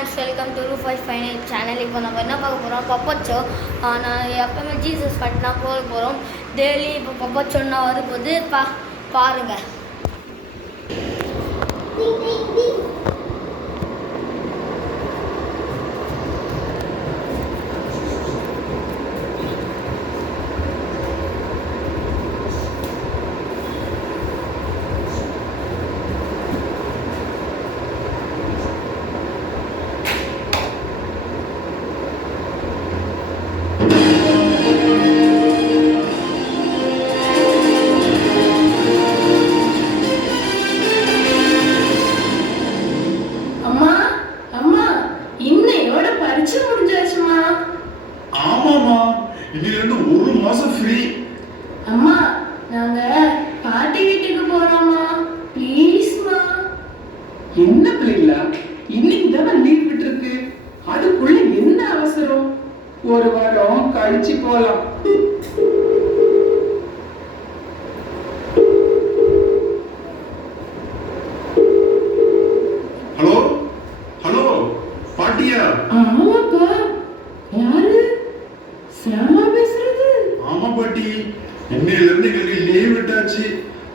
Friends, welcome to ரூஃபைஸ் final channel. இப்போ நம்ம என்ன பார்க்க போகிறோம், பப்பச்சோ. நான் எப்பவுமே ஜீசஸ் பாட்டுனா போக போகிறோம். டெய்லி இப்போ பப்பச்சோன்னா வரும்போது பாருங்கள். இன்னிலிருந்து ஒரு மாசம் ஃப்ரீ. அம்மா, நாங்க பாட்டி வீட்டுக்கு போறோம்மா, ப்ளீஸ்மா. என்ன பிள்ளைங்களா, இன்னைக்கு தானே லீவ் விட்டுருக்கு, அதுக்குள்ள என்ன அவசரம்? ஒரு வாரம் கழிச்சு போலாம். ஹலோ ஹலோ, பாட்டியா? ஆமாப்பா. யாரு? சாமா பேசுறது? ஆமா பாட்டி, இன்னையிலிருந்து எங்களுக்கு லீவ் விட்டாச்சு.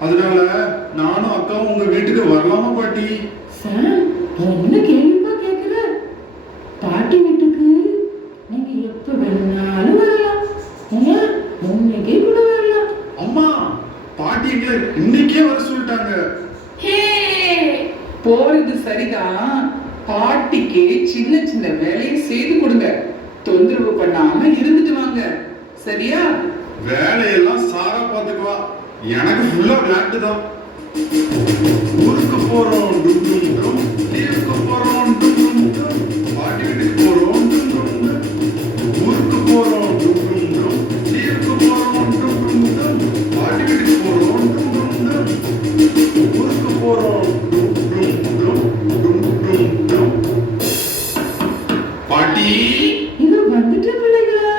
அதனால நானும் அக்காவும் உங்க வீட்டுக்கு வரலாமா பாட்டி? சாம், என்ன கேள்விப்பா கேக்குற? பாட்டி வீட்டுக்கு நீங்க எப்ப வேணாலும் வரலாம். ஏன் இன்னைக்கே கூட வரலாம். அம்மா, பாட்டி எங்களை இன்னைக்கே வர சொல்லிட்டாங்க. ஹே, போறது சரிதான். பாட்டிக்கு சின்ன சின்ன வேலையை செய்து கொடுங்க, தொந்தரவு பண்ணாம இருந்துட்டு வாங்க, சரியா? வேலையெல்லாம் சாரா பாத்துக்குவா, எனக்கு ஃபுல்லா விளையாட்டு தான். ஊருக்கு போறோம், லீவுக்கு போறோம், பாட்டி வீட்டுக்கு போறோம், ஊருக்கு போறோம், லீவுக்கு போறோம், பாட்டி வீட்டுக்கு போறோம், ஊருக்கு போறோம், பாட்டி. இது வந்துட்டு பிள்ளைகளா,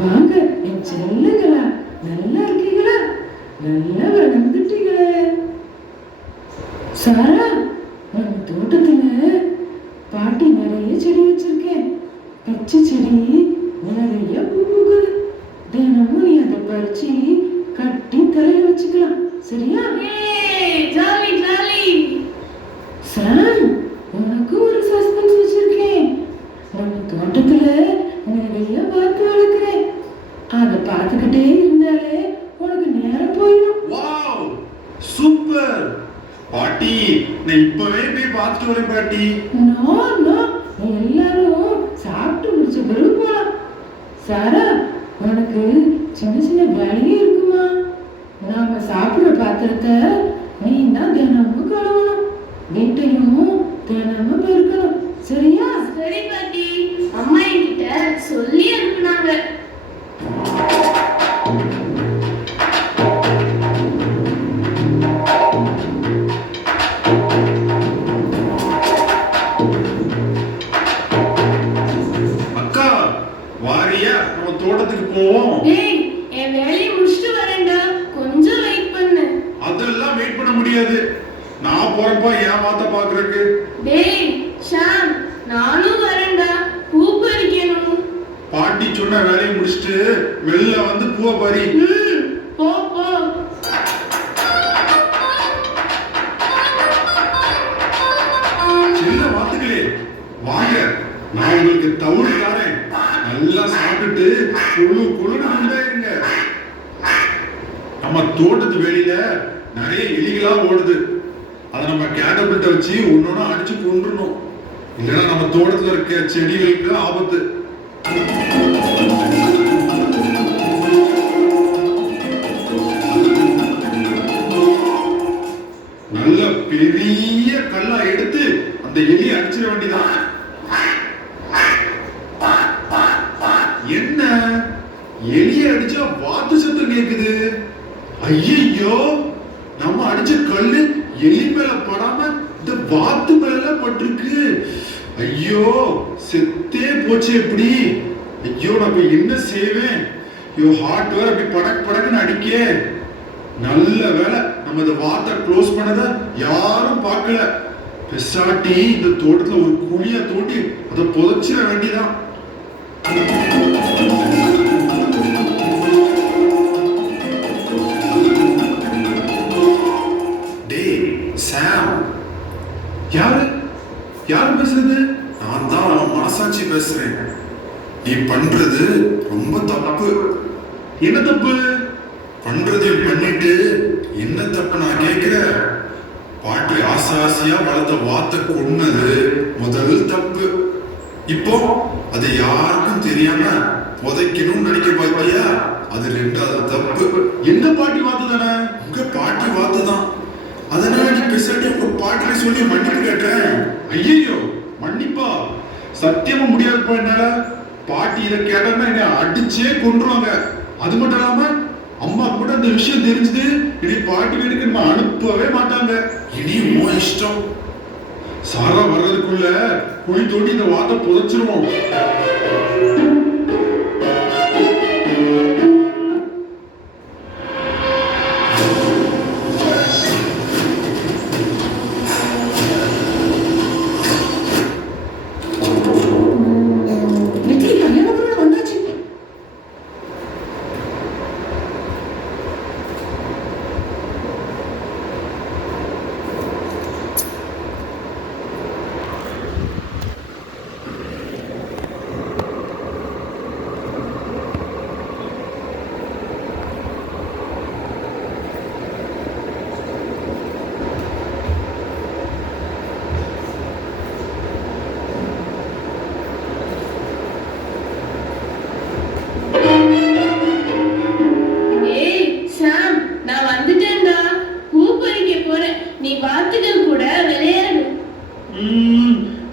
வாங்க என் செல்லுங்களா, நல்லா இருக்கீங்களா? நல்லா வளர்ந்துட்டீங்களே. சாரா, நம்ம தோட்டத்துல பாட்டி நிறைய செடி வச்சிருக்கேன். பச்சை செடி நிறைய பூ பூக்குது. தினமும் நீ அதை பறிச்சு கட்டி தலையில வச்சுக்கலாம், சரியா? Jolly jolly. சாம், உனக்கு ஒரு சஸ்பென்ஸ் வச்சிருக்கேன். நம்ம தோட்டத்துல நிறைய பார்த்து வளர்க்கிறேன். அதை பார்த்துக்கிட்டே இருந்தாலே உனக்கு நேரம் போயிடும். வாவ், சூப்பர் பாட்டி, நான் இப்பவே போய் பார்த்துட்டு வரேன் பாட்டி. நோ நோ, எல்லாரும் சாப்பிட்டு முடிச்ச பிறகு போலாம். சாரா, உனக்கு சின்ன சின்ன வேலையே இருக்குமா? நாம சாப்பிடுற பாத்திரத்தை நீ தான் தினமும் கழுவணும், வீட்டையும் தினமும் பெருக்கணும், சரியா? சரி பாட்டி, அம்மா என்கிட்ட சொல்லி அனுப்புனாங்க. அக்கா, வாரியா நம்ம தோட்டத்துக்கு போவோம்? டேய், என் வேலையை முடிச்சுட்டு வரேன்டா, கொஞ்சம் வெயிட் பண்ணு. அதெல்லாம் வெயிட் பண்ண முடியாது, நான் போறப்பா என் வாத்த பாக்குறதுக்கு. டேய் ஷாம், நானும் வரேன்டா, பூ பறிக்கணும். பாட்டி சொன்ன வேலையை முடிச்சுட்டு வெளில வந்து பூவை பறி. போ போ. சின்ன வாத்துக்களே, வாங்க, நான் உங்களுக்கு தவிடு தாரேன். நல்லா சாப்பிட்டுட்டு குழு குழுன்னு உண்டாயிருங்க. நம்ம தோட்டத்து வெளியில நிறைய எலிகளா ஓடுது. அதை நம்ம கேட்டபிள்ட்ட வச்சு ஒன்னொன்னு அடிச்சு கொண்டுறணும், இல்லைன்னா நம்ம தோட்டத்துல இருக்க செடிகளுக்கு ஆபத்து. நல்ல பெரிய கல்லா எடுத்து அந்த எலியை அடிச்சிட வேண்டியதான். என்ன, எலியை அடிச்சா வாத்து சத்தம் கேக்குது? ஐயோ, நம்ம அடிச்ச கல்லு எலி மேல படாம இந்த வாத்து மேல பட்டிருக்கு. ஐயோ, செத்தே போச்சு. எப்படி? ஐயோ, நம்ம என்ன செய்வேன்? ஐயோ, ஹார்ட் வேற அப்படி படக் படக்குன்னு அடிக்கே. நல்ல வேலை நம்ம இந்த வாத்தை க்ளோஸ் பண்ணத யாரும் பார்க்கல. பெசாட்டி இந்த தோட்டத்துல ஒரு குழியா தோண்டி அதை புதைச்சிட வேண்டியதான். டேய் சாம், யாரு யாரு பேசுறது? நான் தான் மனசாட்சி பேசுறேன். நீ பண்றது ரொம்ப தப்பு. என்ன தப்பு? பண்றதையும் பண்ணிட்டு என்ன தப்பு நான் கேட்கிறேன். பாட்டி ஆசாசியா வளர்த்த வார்த்தை கொன்னது முதல் தப்பு. இப்போ அதை யாருக்கும் தெரியாம புதைக்கணும்னு நினைக்க பாத்தியா, அது ரெண்டாவது தப்பு. எந்த பாட்டி வார்த்தை தானே? உங்க பாட்டி வார்த்தை தான். அதனால நீ பேசாட்டி உங்க பாட்டில சொல்லி மன்னிப்பு கேட்டேன். ஐயோ மன்னிப்பா? சத்தியமா முடியாது. என்னால பாட்டி இதை கேட்டா என்ன அடிச்சே கொன்றுவாங்க. அது மட்டும் இல்லாம அம்மா கூட அந்த விஷயம் தெரிஞ்சது இனி பாட்டி வீட்டுக்கு நம்ம அனுப்பவே மாட்டாங்க. இனி மோ இஷ்டம். சாரா வர்றதுக்குள்ள குழி தோண்டி இந்த வார்த்தை புதைச்சிருவோம்.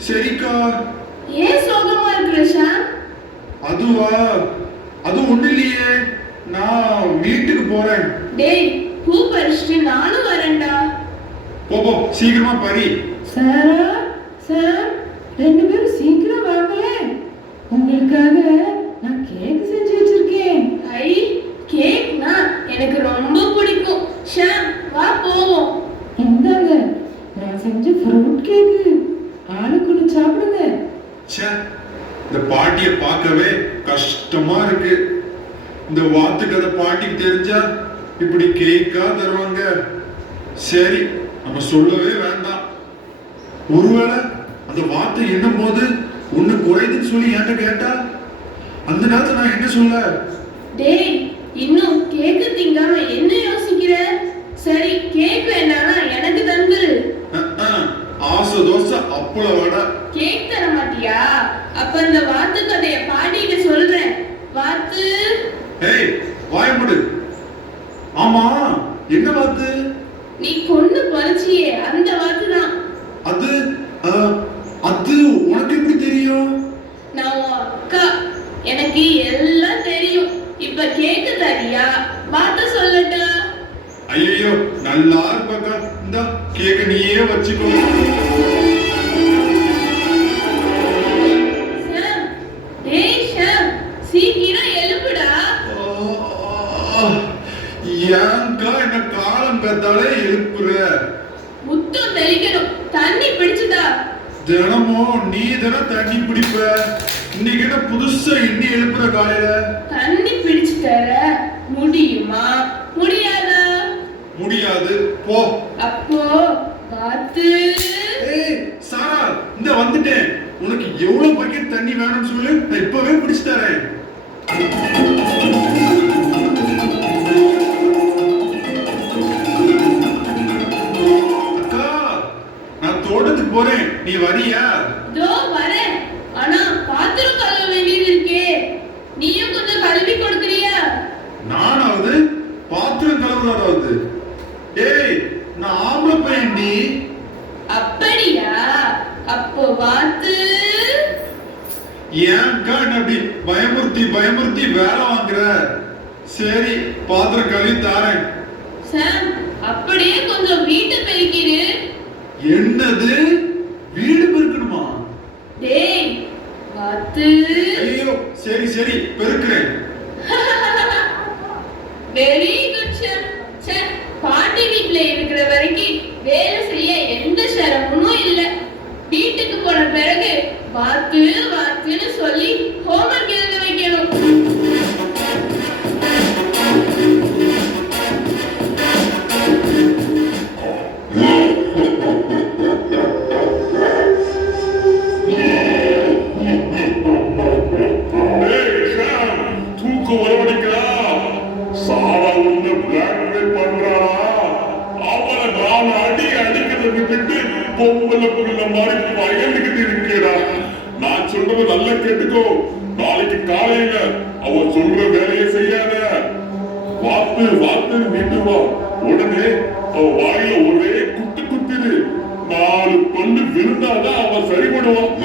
சரிக்கா. ஏன் சோகமா இருக்கிற ஷாம்? அதுவா, அது ஒண்ணு இல்லையே, நான் வீட்டுக்கு போறேன். டேய் பூ பறிச்சுட்டு நானும் வரேன்டா. போ சீக்கிரமா பறி. சாரா சார், ரெண்டு பேரும் சீக்கிரம் வாங்களே, உங்களுக்காக நான் கேக் செஞ்சு வச்சிருக்கேன். ஐ, கேக்னா எனக்கு ரொம்ப பிடிக்கும். ஷாம் வா போவோம். இந்தாங்க நான் செஞ்ச ஃப்ரூட் கேக்கு, ஆளுக்குள்ள சாப்பிடுங்க. ச்சே, இந்த பாட்டியை பார்க்கவே கஷ்டமா இருக்கு. இந்த வாத்து கதை பாட்டிக்கு தெரிஞ்சா இப்படி கேக்கா தருவாங்க. சரி, நம்ம சொல்லவே வேண்டாம். ஒருவேளை அந்த வார்த்தை எண்ணும் போது ஒண்ணு குறைதுன்னு சொல்லி என்கிட்ட கேட்டா அந்த நேரத்துல நான் என்ன சொல்ல? டேய் இன்னும் கேக்கு திங்காம என்ன யோசிக்கிற? சரி கேக் வேணானா எனக்கு தந்துரு. ஆசை தோசை அப்பள வடை. கேக் தர மாட்டியா? அப்ப இந்த வாத்து கதைய பாட்டிட்டு சொல்றேன். வாத்து, ஏய் வாய மூடு. ஆமா, என்ன வாத்து? நீ கொன்னு பறிச்சியே அந்த வாத்து தான். அது அது உனக்கு எப்படி தெரியும்? நான் உன் அக்கா, எனக்கு எல்லாம் தெரியும். இப்ப கேக்கு தரியா? வாத்து சொல்லட்டா? ஐயோ நல்லா இருப்பாக்கா, இந்த கேக்க நீயே வச்சுக்கோ. ஷாம், டேய் ஷாம், சீக்கிரம் எழுப்புடா. ஏன்கா என்ன காலம் பெத்தாலே எழுப்புற? முத்தம் தெளிக்கணும், தண்ணி பிடிச்சுதா? தினமும் நீ தானே தண்ணி பிடிப்ப. இன்னைக்கு என்ன புதுசா இன்னி எழுப்புற காலையில? தண்ணி பிடிச்சு தர முடியுமா முடியாதா? முடியாது, போ. அப்போ வாத்து. ஏய் சாரா, இந்த வந்துட்டேன். உனக்கு எவ்வளவு பக்கெட் தண்ணி வேணும்னு சொல்லு, நான் இப்பவே பிடிச்சு தரேன். அக்கா, நான் தோட்டத்துக்கு போறேன், நீ வரியா? இதோ வரேன். ஆனா பாத்திரம் கழுவ வேண்டியது இருக்கே, நீயும் கொஞ்சம் கழுவி கொடுக்குறியா? நானாவது பாத்திரம் கழுவுறதாவது? ஏய், நான் ஆம்பளை பையன். நீ அப்படியா? அப்போ வாத்து. ஏன்க்கா என்ன அப்படி பயமுறுத்தி பயமுறுத்தி வேலை வாங்குற? சரி, பாத்திரம் கழுவி தாரேன். சாம், அப்படியே கொஞ்சம் வீட்டை பெருக்கிடு. என்னது, வீடு பெருக்கணுமா? டேய் வாத்து. ஐயோ சரி சரி, பெருக்கிறேன். வெரி குட் சாம். சாம், பாட்டி வீட்ல இருக்கிற வரைக்கும் வேலை செய்ய எந்த சிரமமும் இல்லை. காத்துக்கிட்டு இருக்கேடா. நான் சொல்றது நல்லா கேட்டுக்கோ. நாளைக்கு காலையில அவ சொல்ற வேலையை செய்யாத. வாத்து வாத்து நின்று வா. உடனே அவ வாயில ஒரே குத்து குத்துது. 4 பல்லு விழுந்தாதான் அவன் சரிபடுவான்.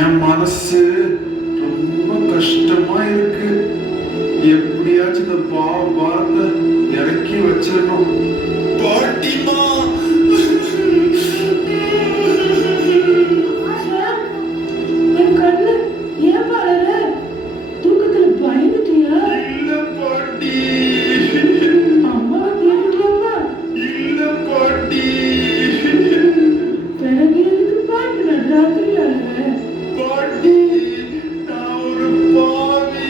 என் மனசு ரொம்ப கஷ்டமா இருக்கு. எப்படியாச்சும் இந்த பாரத்தை இறக்கி வச்சிடணும். பாட்டிமா, என் கண்ணு ஏன் பாரு தூக்கத்துல பயந்துட்டியா? இல்ல பாட்டி, அம்மா தேடிட்டியாப்பா? இல்ல பாட்டி. பிறகு எதுக்கு பாட்டு ராத்திரி அழுக? பாட்டி, நான் ஒரு பாவி.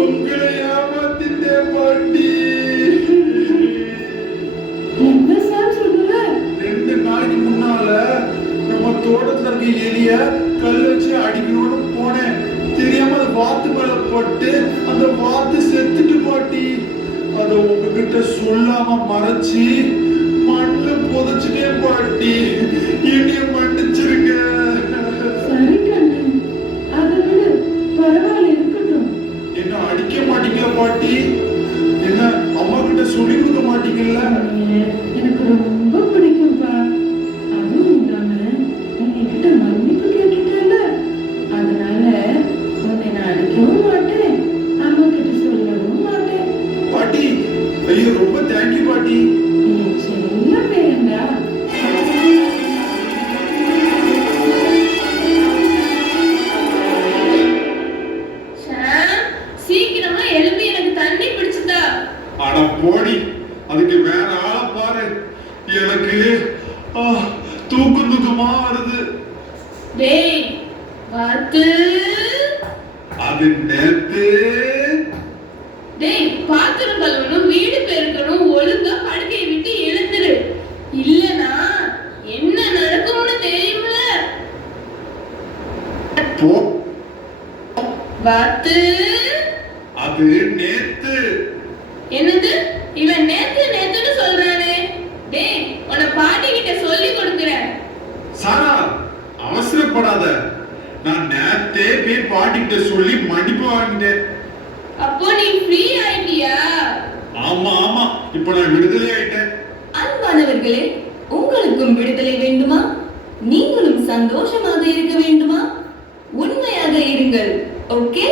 உங்களை ஏமாத்திட்டேன் பாட்டி. என்ன சார் சொல்ற? 2 நாளைக்கு முன்னால நம்ம தோட்டத்துல இருக்க எலிய கல் வச்சு அடிக்கணும்னு போனேன். தெரியாம அது வாத்து மேல பட்டு அந்த வாத்து செத்துட்டு பாட்டி. அத உங்ககிட்ட சொல்லாம மறைச்சு மண்ணு புதைச்சிட்டேன் பாட்டி. என்னைய மன்னிச்சிருங்க. சரி கண்ணு, அதை விட பரவாயில்ல, இருக்கட்டும். என்ன அடிக்க மாட்டீங்களா பாட்டி? என்ன அம்மா கிட்ட சொல்லி கொடுக்க மாட்டீங்கல்ல? எனக்கு ரொம்ப பிடிக்கும்பா. அதுவும் இல்லாம என்கிட்ட மன்னிப்பு கேட்டுட்டேல, அதனால உன்னை நான் அடிக்கவும் மாட்டேன், அம்மா கிட்ட சொல்லவும் மாட்டேன். பாட்டி, ஐயோ ரொம்ப தேங்க்யூ பாட்டி. என் செல்ல பேருண்டா. சீக்கிரமா எழுப்பி எனக்கு தண்ணி பிடிச்சுதா. அட போடி, அதுக்கு வேற ஆள பாரு. எனக்கு தூக்கமா வருது. டேய் வாத்து, அது நேத்து. டேய் பாத்திரம் கழுவணும், வீடு பெருக்கணும், ஒழுங்கா படுக்கையை விட்டு எழுந்துரு. இல்லனா என்ன நடக்கும்னு தெரியுமில. போ. வாத்து, அது நேத்து. என்னது இவன் நேத்து நேத்துன்னு சொல்றானே. டேய் உன்னை பாட்டி கிட்ட சொல்லி கொடுக்குறேன். சாரா, அவசரப்படாத. நான் நேத்தே போய் பாட்டிகிட்ட சொல்லி மன்னிப்பு வாங்கிட்டேன். அப்போ நீ ஃப்ரீ ஆயிட்டியா? ஆமா ஆமா, இப்ப நான் விடுதலை ஆயிட்டேன். அன்பானவர்களே, உங்களுக்கும் விடுதலை வேண்டுமா? நீங்களும் சந்தோஷமாக இருக்க வேண்டுமா? உண்மையாக இருங்கள். ஓகே.